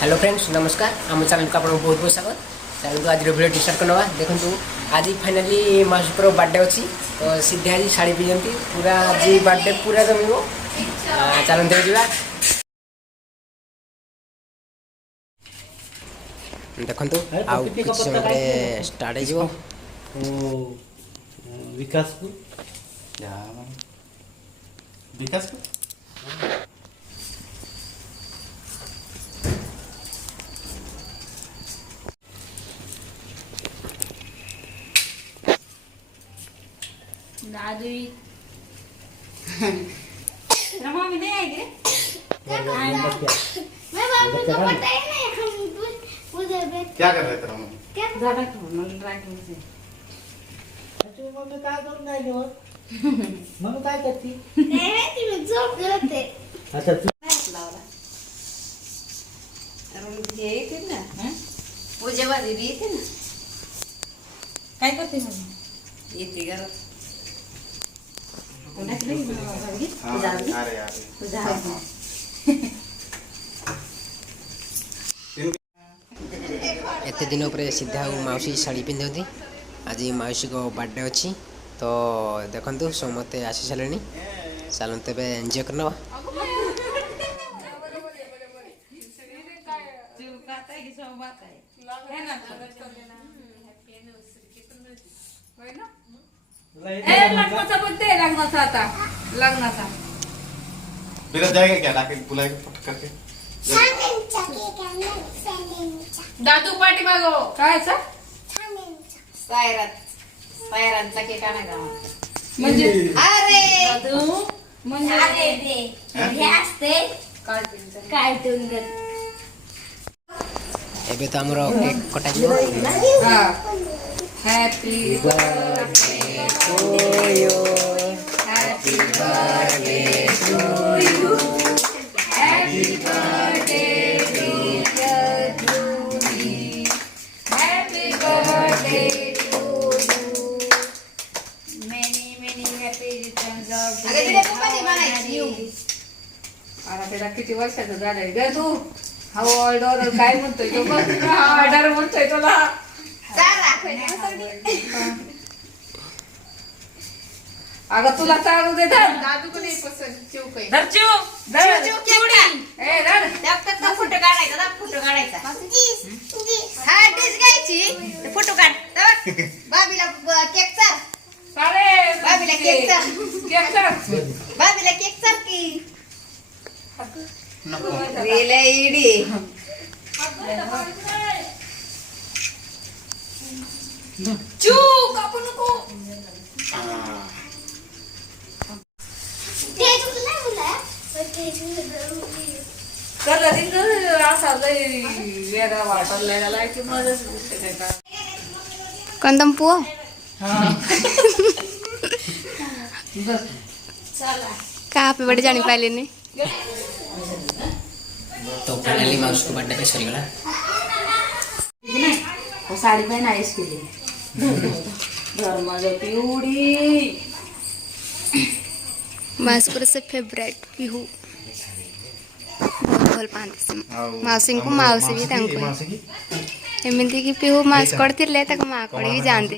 Hello friends नमस्कार आम channel को आपको बहुत बहुत स्वागत। चैनल को आज वीडियो स्टार्ट करवा देखो आज फाइनाली माउसी बर्थडे अच्छी तो सीधे आज शाढ़ी पिजंती पूरा आज बर्थडे पूरा जमीब चलते जा देखो आउ किसी समय स्टार्ट हो विकास को विकास को दादी रमा में नहीं आई रे मैं बाबू को पता ही नहीं हम उधर क्या कर रहे थे हम क्या ज्यादा खाना राखने से अच्छा मम्मी काय करून राहिली हो मम्मी काय करती नहीं तुम्ही झोप करते अच्छा तू लावला अरे ये येते ना हैं पूजेवा दीदी येते ना काय करते मम्मी येते घरात एत दिन पर सीधा मौसी शाढ़ी पिंधती आज मौसी को बर्थडे अच्छी तो देखो समस्ते आसी सारे चलते एंजॉय करना लग्नाचा बिरज जाएगा क्या लाके बुलाएगा फट करके दादू पाठी मागो काय सायरांचा केक आणायचा म्हणजे अरे दादू म्हणजे अरे हे असते कार्टून एबे तो हमरो केक कटा जिवो happy birthday to you happy birthday to you happy birthday dear Julie happy birthday to you many happy returns of the day अरे त्याला किती वर्षाचं झालंय ग तू हा ऑर्डर काय म्हणतोय तो बघ ऑर्डर म्हणतोय तुला अगं तुला चालू दे धर दादू को नहीं पसंद चिव काही धर चिव धर चिवडी ए धर त्यात फोटो काढायचा दाब फोटो काढायचा हा डिश घ्यायची फोटो काढ बघ बाबीला केक चार सारे बाबीला केक चार केक चार बाबीला केक चार की नको रेला इडी चू कापू नको कलर दिन असा लई वेगळा वाटला की मजाच नाही का कंदम पुओ का हैप्पी बर्थडे जानी पाइले ने तो फाइनली मौसी को बर्थडे पे सरीगला वो साड़ी पहना है इसके लिए घर मजा पिउड़ी मास्कुर से फेवरेट पिहू बहुत भल पाते से माउसी को माउसी भी तांको एमिति की पिहू मास करथिले तक मा कड़ी भी जानते